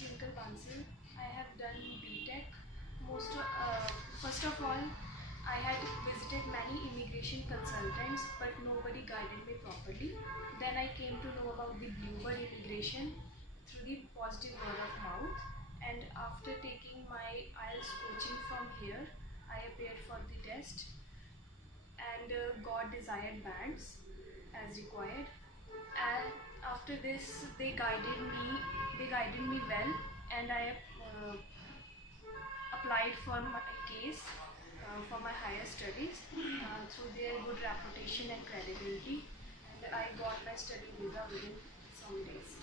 Jinkle Bansal. I have done BTech. First of all, I had visited many immigration consultants, but nobody guided me properly. Then I came to know about the Bluebird immigration through the positive word of mouth. And after taking my IELTS coaching from here, I appeared for the test and got desired bands as required. And after this, they guided me well, and I applied for my case for my higher studies through their good reputation and credibility, and I got my study visa within some days.